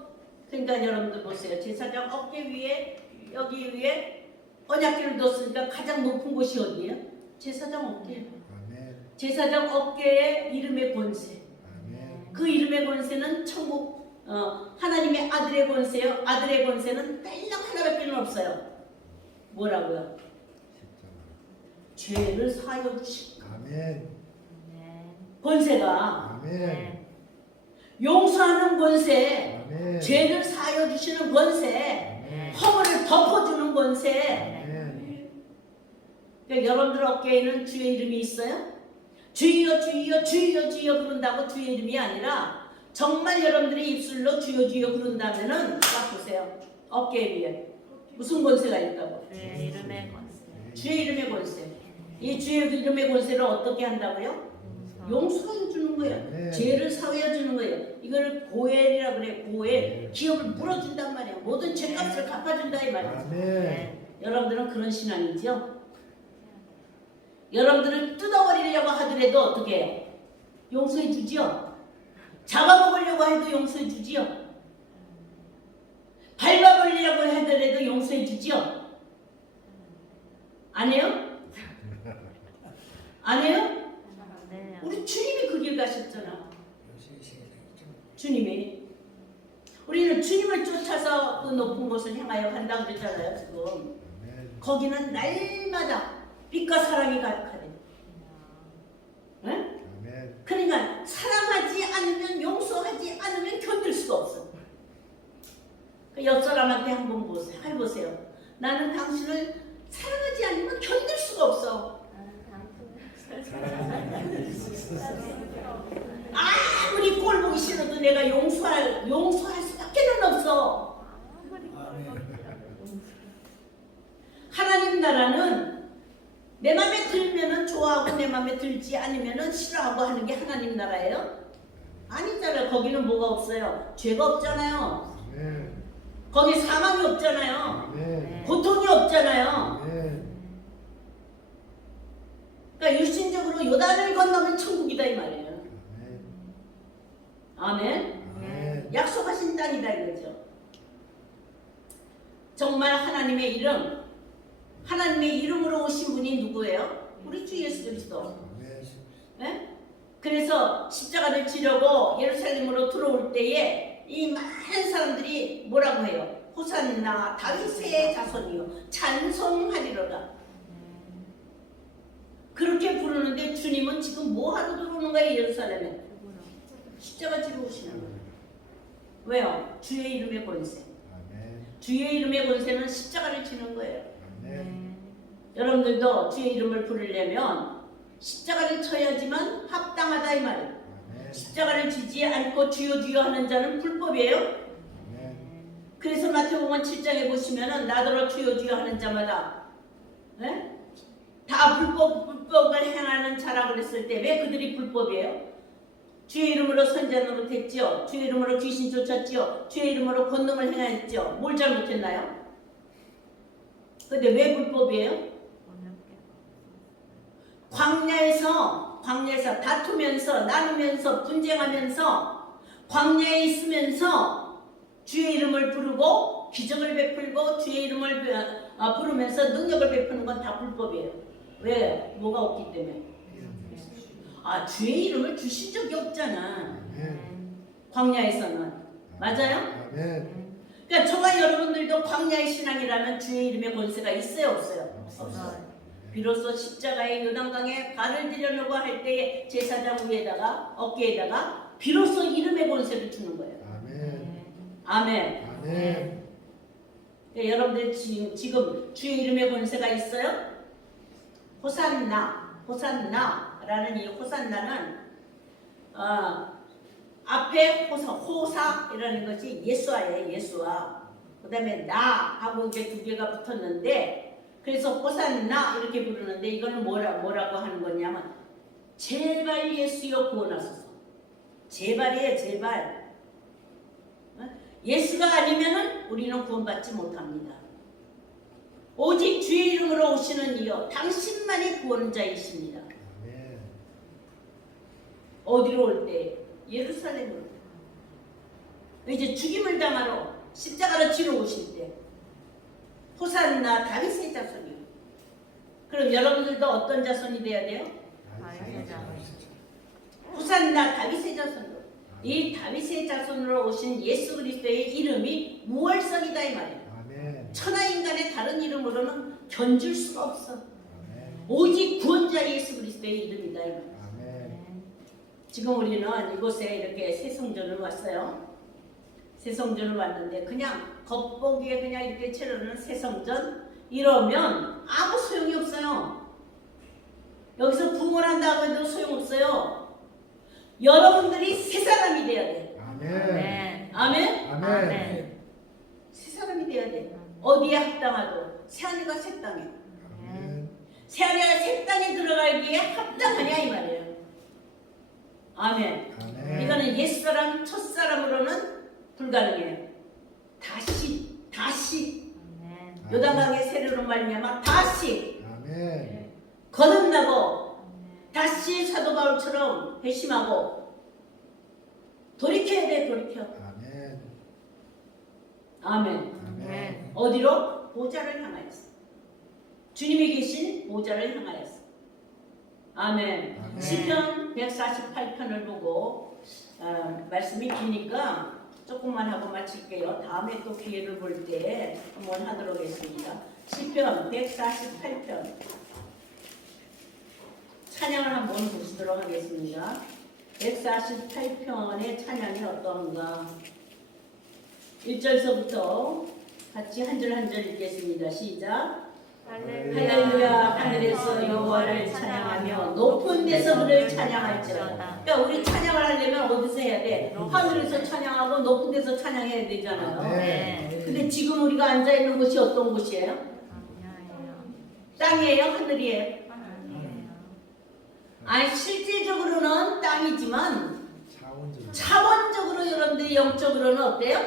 그러니까 여러분들 보세요. 제사장 어깨 위에 여기 위에 언약궤를 뒀으니까 가장 높은 곳이 어디예요? 제사장 어깨예요. 아멘. 제사장 어깨에 이름의 권세. 아멘. 그 이름의 권세는 천국 하나님의 아들의 권세요. 아들의 권세는 딸랑 하나밖에는 없어요. 뭐라고요? 십자가. 죄를 사하여 주시고 아멘. 권세가 아멘. 용서하는 권세, 아멘. 죄를 사하여 주시는 권세, 아멘. 허물을 덮어주는 권세. 아멘. 그러니까 여러분들 어깨에는 주의 이름이 있어요? 주여 주여 주여 주여 부른다고 주의 이름이 아니라 정말 여러분들이 입술로 주여 주여 부른다면은 딱 보세요. 어깨 위에 무슨 권세가 있다고? 주의 이름의 권세. 주의 이름의 권세. 이 주의 이름의 권세를 어떻게 한다고요? 용서해 주는 거예요. 네. 죄를 사하여 주는 거예요. 이걸 고엘이라 그래. 고엘. 기업을 물어준단 말이에요. 모든 죄값을 갚아준다 이 말이에요. 아멘. 여러분들은 그런 신앙이죠? 여러분들을 뜯어버리려고 하더라도 어떻게 해요? 용서해 주지요? 잡아먹으려고 해도 용서해 주지요? 밟아버리려고 하더라도 용서해 주지요? 안 해요? 안 해요? 네. 우리 주님이 그 길 가셨잖아. 주님이. 우리는 주님을 쫓아서 그 높은 곳을 향하여 간다고 그랬잖아요 지금. 아멘. 거기는 날마다 빛과 사랑이 가득하대. 응? 아멘. 그러니까 사랑하지 않으면 용서하지 않으면 견딜 수가 없어. 그 옆 사람한테 한번 보세요. 해보세요. 나는 당신을 사랑하지 않으면 견딜 수가 없어. 아무리 꼴 보기 싫어도 내가 용서할 수밖에는 없어. 하나님 나라는 내 맘에 들면은 좋아하고 내 맘에 들지 않으면은 싫어하고 하는 게 하나님 나라예요? 아니잖아요. 거기는 뭐가 없어요? 죄가 없잖아요. 아멘. 거기 사망이 없잖아요. 아멘. 고통이 없잖아요. 아멘. 그러니까 육신적으로 요단을 건너면 천국이다 이 말이에요. 아멘. 아멘. 약속하신 땅이다 이거죠. 정말 하나님의 이름, 하나님의 이름으로 오신 분이 누구예요? 우리 주 예수 그리스도. 아멘. 예? 그래서 십자가를 지려고 예루살렘으로 들어올 때에 이 많은 사람들이 뭐라고 해요? 호산나 다윗의 자손이요 찬송하리로다. 그렇게 부르는데 주님은 지금 뭐 하러 들어오는 거예요? 예루살렘에 십자가 지러 오시는 거예요. 왜요? 주의 이름의 권세. 아멘. 주의 이름의 권세는 십자가를 지는 거예요. 아멘. 여러분들도 주의 이름을 부르려면 십자가를 쳐야지만 합당하다 이 말이에요. 아멘. 십자가를 지지 않고 주여 주여 하는 자는 불법이에요. 아멘. 그래서 마태복음 7장에 보시면은 나더러 주여 주여 하는 자마다 예? 다 불법을 행하는 자라 그랬을 때 왜 그들이 불법이에요? 주의 이름으로 선자 노릇했지요. 주의 이름으로 귀신 쫓았지요. 주의 이름으로 권능을 행하였지요. 뭘 잘못했나요? 근데 왜 불법이에요? 광야에서 다투면서 나누면서 분쟁하면서 광야에 있으면서 주의 이름을 부르고 기적을 베풀고 주의 이름을 부르면서 능력을 베푸는 건 다 불법이에요. 왜? 뭐가 없기 때문에. 주의 이름을 주신 적이 없잖아. 아멘. 광야에서는. 맞아요? 아멘. 그러니까 저와 여러분들도 광야의 신앙이라면 주의 이름의 권세가 있어요 없어요? 없어요. 비로소 십자가의 요단강에 발을 들여놓고 할 때에 제사장 위에다가 어깨에다가 비로소 이름의 권세를 주는 거예요. 아멘. 아멘. 아멘. 네, 여러분들 지금 주의 이름의 권세가 있어요? 호산나라는 이 호산나는 앞에 호사이라는 것이 예수아예요. 예수아. 그 다음에 나하고 이게 두 개가 붙었는데 그래서 호산나 이렇게 부르는데 이거는 뭐라고 하는 거냐면 제발 예수여 구원하소서. 제발이에요. 제발. 예수가 아니면은 우리는 구원받지 못합니다. 오직 주의 이름으로 오시는 이여 당신만이 구원자이십니다. 아멘. 어디로 올 때? 예루살렘으로. 이제 죽임을 당하러 십자가로 지러 오실 때 호산나 다윗의 자손이요. 그럼 여러분들도 어떤 자손이 돼야 돼요? 다윗의 자손. 호산나 다윗의 자손으로. 이 다윗의 자손으로 오신 예수 그리스도의 이름이 무월성이다 이 말이에요. 아멘. 천하 인간의 다른 이름으로는 견줄 수가 없어. 아멘. 오직 구원자 예수 그리스도의 이름이다 이 말이에요. 아멘. 지금 우리는 이곳에 이렇게 새성전을 왔어요. 새성전을 왔는데 그냥 겉보기에 그냥 이렇게 채우는 새성전 이러면 아무 소용이 없어요. 여기서 부흥한다고 해도 소용없어요. 여러분들이 새 사람이 돼야 돼. 아멘. 아멘? 아멘. 새 사람이 돼야 돼. 어디에 합당하도 새하늘과 새 땅에. 아멘. 새하늘과 새 땅에 들어가기에 합당하냐 이 말이에요. 아멘. 아멘. 이거는 옛사람, 첫사람으로는 불가능해요. 다시 아멘. 요단강의 세례로 말미암아 다시 아멘. 거듭나고 다시 사도 바울처럼 회심하고 돌이켜야 돼. 돌이켜. 아멘. 아멘. 아멘. 어디로? 보좌를 향하였어. 주님이 계신 보좌를 향하였어. 아멘. 아멘. 시편 148편을 보고 말씀이 기니까 조금만 하고 마칠게요. 다음에 또 기회를 볼 때 한번 하도록 하겠습니다. 시편 148편 찬양을 한번 보시도록 하겠습니다. 148편의 찬양이 어떤가? 1절서부터 같이 한 절 한 절 읽겠습니다. 시작. 할렐루야. 하늘에서 여호와를 찬양하며 높은 데서 그를 찬양할지어다. 그러니까 우리 찬양을 하려면 어디서 해야 돼? 하늘에서 찬양하고 높은 데서 찬양해야 되잖아요. 네. 근데 지금 우리가 앉아 있는 곳이 어떤 곳이에요? 아니에요. 땅이에요? 하늘이에요? 아니에요. 아니 실질적으로는 땅이지만 차원적으로. 차원적으로 여러분들이 영적으로는 어때요?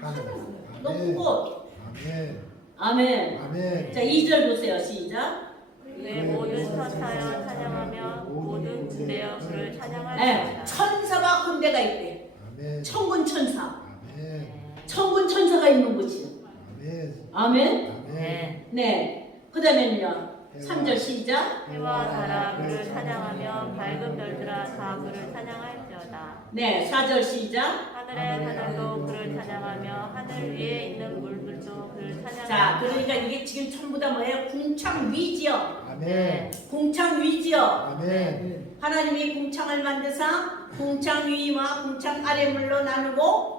하늘. 높은 아멘. 곳. 아멘. 아멘. 아멘. 자 2절 보세요. 시작. 내 모든 천사여 찬양하며 모든 군대여 그를 네, 찬양할지어다. 천사와 군대가 있대. 아멘. 천군 천사. 아멘. 천군 천사가 있는 곳이요. 아멘. 아멘. 아멘. 네. 그 다음에는요. 3절 시작. 해와 달아 그를 찬양하며 밝은 별들아 다 그를 찬양할지어다. 네. 4절 시작. 하늘의 하늘도 그를 찬양하며 하늘 위에 있는 물들도 그를 찬양할지어다. 자, 그러니까 이게 지금 전부 다 뭐예요? 궁창 위지요. 아멘. 궁창 위지요. 아멘. 하나님이 궁창을 만드사 궁창 위와 궁창 아래물로 나누고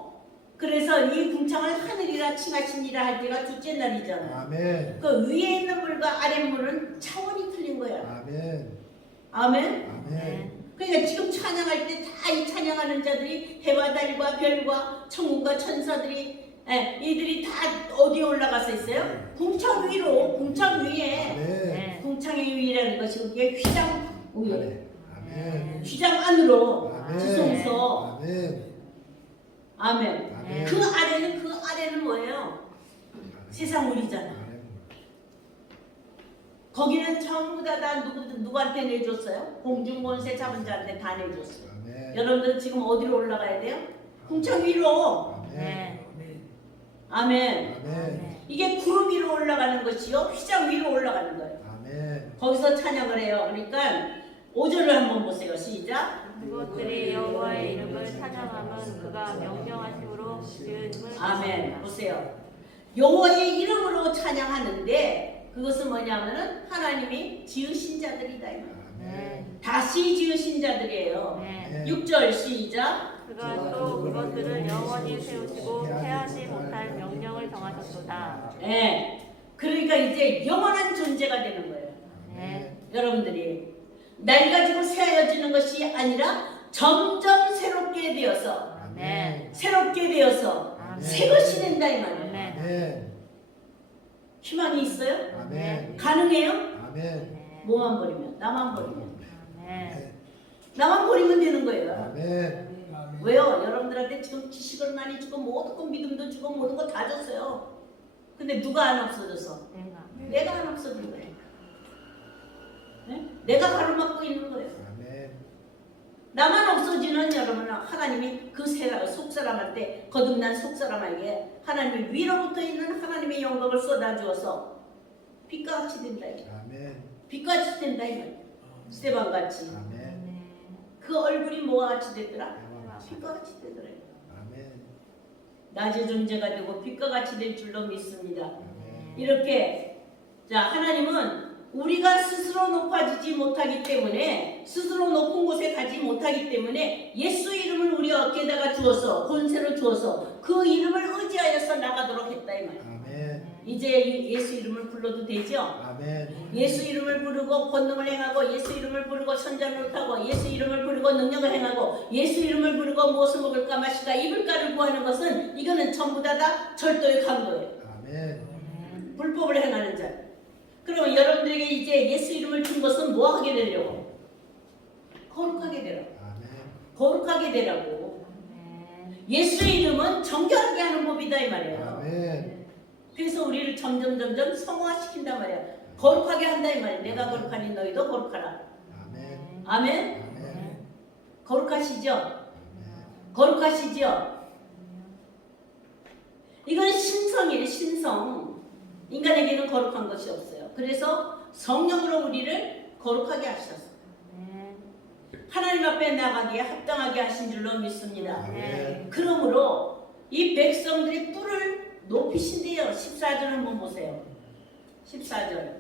그래서 이 궁창을 하늘이라 칭하시니라 할 때가 둘째 날이잖아요. 아멘. 그 위에 있는 물과 아랫물은 차원이 틀린 거예요. 아멘. 아멘. 아멘. 그러니까 지금 찬양할 때 다 이 찬양하는 자들이 해와 달과 별과 천군과 천사들이 이들이 다 어디에 올라가서 있어요? 궁창 위로, 궁창 위에. 아멘. 궁창의 위라는 것이 그게 휘장 위에, 아멘. 휘장 안으로 아멘. 지성소. 아멘. 아멘. 아멘. 그 아래는 뭐예요? 세상 우리잖아. 아멘. 거기는 전부 다 누구한테 내줬어요? 공중권세 잡은 자한테 다 내줬어요. 아멘. 여러분들 지금 어디로 올라가야 돼요? 궁창 위로. 아멘. 아멘. 아멘. 이게 구름 위로 올라가는 것이요, 휘장 위로 올라가는 거예요. 아멘. 거기서 찬양을 해요. 그러니까 5절을 한번 보세요. 시작. 그것들이 여호와의 이름을 찬양하면 그가 명령하심으로 지은 이름을 아멘. 보세요. 여호와의 이름으로 찬양하는데 그것은 뭐냐면은 하나님이 지으신 자들이다. 이 말이에요. 아멘. 다시 지으신 자들이에요. 네. 6절 시작. 그가 또 그것들을 영원히 세우시고 패하지 못할 명령을 정하셨도다. 예. 그러니까 이제 영원한 존재가 되는 거예요. 네. 여러분들이 낡아지고 새하여지는 것이 아니라 점점 새롭게 되어서 네. 새롭게 되어서 아멘. 새 것이 된다 이 말이에요. 아멘. 아멘. 희망이 있어요? 아멘. 가능해요? 아멘. 네. 뭐만 버리면, 나만 버리면, 아멘. 나만 버리면 되는 거예요. 아멘. 왜요? 여러분들한테 지금 지식을 많이 주고 모든 거 믿음도 주고 모든 거 다 줬어요. 근데 누가 안 없어져서? 내가. 내가 안 없어진 거예요. 네? 내가 가로막고 있는 거예요. 아멘. 나만 없어지는 여러분 하나님이 그 속사람한테 거듭난 속사람에게 하나님이 위로부터 있는 하나님의 영광을 쏟아주어서 빛과 같이 된다. 아멘. 빛과 같이 된다 이 말이야. 스테반 같이. 아멘. 그 얼굴이 뭐와 같이 됐더라? 빛과 같이 되더라. 아멘. 낮의 존재가 되고 빛과 같이 될 줄로 믿습니다. 아멘. 이렇게 자 하나님은 우리가 스스로 높아지지 못하기 때문에 스스로 높은 곳에 가지 못하기 때문에 예수 이름을 우리 어깨에다가 주어서 권세로 주어서 그 이름을 의지하여서 나가도록 했다 이 말이야. 아멘. 이제 예수 이름을 불러도 되죠? 아멘. 예수 이름을 부르고 권능을 행하고 예수 이름을 부르고 선전을 하고 예수 이름을 부르고 능력을 행하고 예수 이름을 부르고 무엇을 먹을까 마실까 입을까를 구하는 것은 이거는 전부 다 절도의 강도예요. 아멘. 불법을 행하는 자. 그러면 여러분들에게 이제 예수 이름을 준 것은 뭐 하게 되려고? 거룩하게 되라고. 아멘. 거룩하게 되라고. 예수 이름은 정결하게 하는 법이다 이 말이에요. 아멘. 그래서 우리를 점점 성화시킨단 말이야. 거룩하게 한다 이 말이야. 내가 거룩하니 너희도 거룩하라. 아멘. 아멘. 아멘. 거룩하시죠? 아멘. 거룩하시죠? 이건 신성이에요. 신성. 인간에게는 거룩한 것이 없어요. 그래서 성령으로 우리를 거룩하게 하셨어요. 하나님 앞에 나가기에 합당하게 하신 줄로 믿습니다. 아멘. 그러므로 이 백성들의 뿔을 높이신대요. 14절 한번 보세요. 14절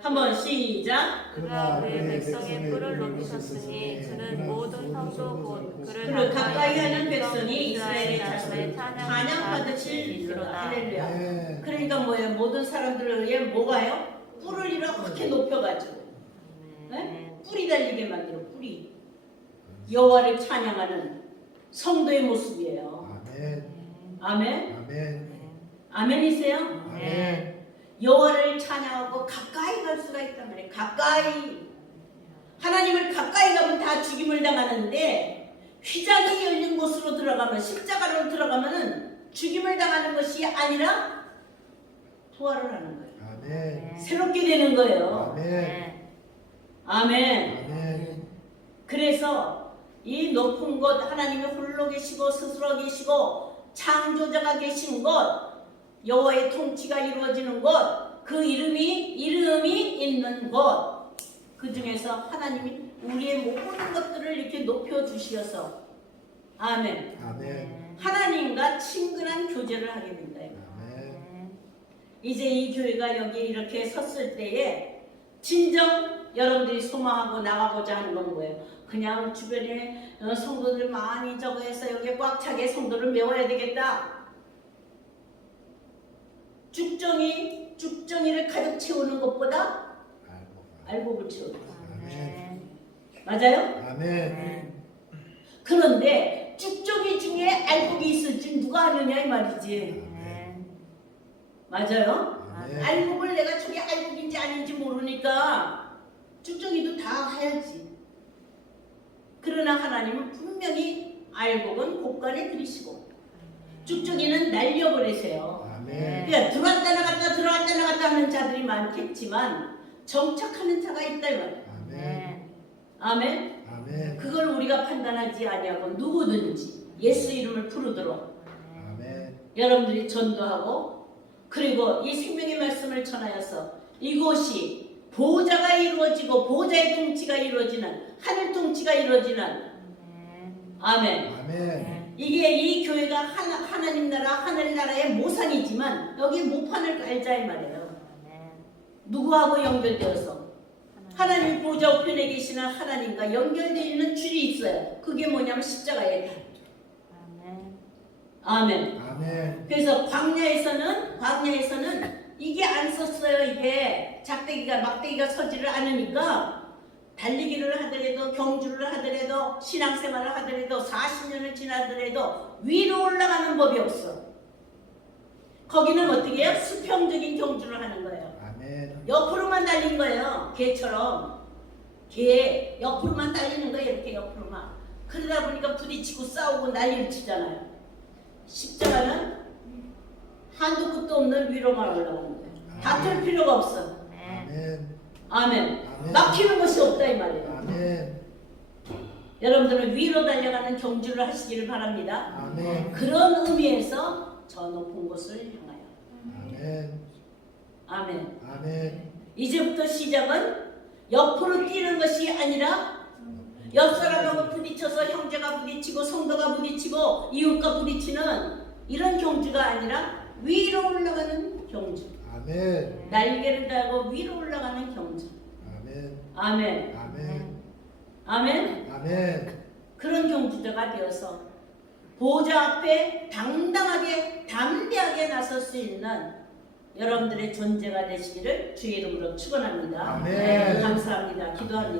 한번 시작. 그가 그의 백성의 뿔을 높이셨으니 그는 모든 성도 곧 그를 가까이 하는 백성이 이스라엘의 자손을 찬양받으실 일이로다. 할렐루야. 아멘. 그러니까 뭐예요? 모든 사람들을 위해 뭐가요? 뿔을 이렇게 높여가지고 네? 뿔이 달리게 만들어. 뿔이 여호와를 찬양하는 성도의 모습이에요. 아멘. 아멘. 아멘. 아멘이세요? 아멘. 여호와를 찬양하고 가까이 갈 수가 있단 말이에요. 가까이. 하나님을 가까이 가면 다 죽임을 당하는데 휘장이 열린 곳으로 들어가면 십자가로 들어가면은 죽임을 당하는 것이 아니라 부활을 하는 거예요. 아멘. 새롭게 되는 거예요. 아멘. 아멘. 아멘. 그래서 이 높은 곳 하나님이 홀로 계시고 스스로 계시고 창조자가 계신 곳 여호와의 통치가 이루어지는 곳 그 이름이 있는 곳 그 중에서 하나님이 우리의 모든 것들을 이렇게 높여주시어서 아멘. 아멘. 하나님과 친근한 교제를 하게 된다. 아멘. 이제 이 교회가 여기 이렇게 섰을 때에 진정 여러분들이 소망하고 나가고자 하는 건 뭐예요? 그냥 주변에 성도들 많이 저거 해서 여기에 꽉 차게 성도를 메워야 되겠다. 쭉정이를 가득 채우는 것보다 알곡을 채우는 것. 아멘. 맞아요? 아멘. 그런데 쭉정이 중에 알곡이 있을 줄 누가 아느냐 이 말이지. 맞아요? 아멘. 알곡을 내가 저게 알곡인지 아닌지 모르니까 쭉정이도 다 해야지. 그러나 하나님은 분명히 알곡은 곳간에 들이시고 쭉정이는 날려버리세요. 아멘. 그러니까 들어왔다 나갔다 하는 자들이 많겠지만 정착하는 자가 있다 이 말이야. 아멘. 아멘. 아멘. 그걸 우리가 판단하지 아니하고 누구든지 예수 이름을 부르도록 아멘. 여러분들이 전도하고 그리고 이 생명의 말씀을 전하여서 이곳이 보호자가 이루어지고 보호자의 통치가 이루어지는 하늘 통치가 이루어지는 아멘. 아멘. 이게 이 교회가 하나님 나라 하늘나라의 모산이지만 여기 모판을 깔자 이 말이에요. 누구하고 연결되어서 하나님 보좌 우편에 계시는 하나님과 연결되어 있는 줄이 있어요. 그게 뭐냐면 십자가예요. 아멘. 아멘. 그래서 광야에서는 이게 안 썼어요. 이게 막대기가 서지를 않으니까 달리기를 하더라도 경주를 하더라도 신앙생활을 하더라도 40년을 지나더라도 위로 올라가는 법이 없어. 거기는 어떻게 해요? 수평적인 경주를 하는 거예요. 아멘. 옆으로만 달린 거예요. 개처럼. 개 옆으로만 달리는 거예요. 이렇게 옆으로만. 그러다 보니까 부딪히고 싸우고 난리를 치잖아요. 십자가는 한도 끝도 없는 위로만 올라가는 거예요. 다툴 필요가 없어. 아멘. 아멘. 아멘. 막히는 것이 없다 이 말이에요. 아멘. 여러분들은 위로 달려가는 경주를 하시기를 바랍니다. 아멘. 그런 의미에서 저 높은 곳을 향하여. 아멘. 아멘. 아멘. 이제부터 시작은 옆으로 뛰는 것이 아니라 옆 사람하고 부딪혀서 형제가 부딪히고 성도가 부딪히고 이웃과 부딪히는 이런 경주가 아니라 위로 올라가는 경주. 아멘. 날개를 달고 위로 올라가는 경주. 아멘. 아멘. 아멘. 아멘. 아멘. 그런 경주자가 되어서 보좌 앞에 당당하게 담대하게 나설 수 있는 여러분들의 존재가 되시기를 주의 이름으로 축원합니다. 아멘. 감사합니다. 기도합니다.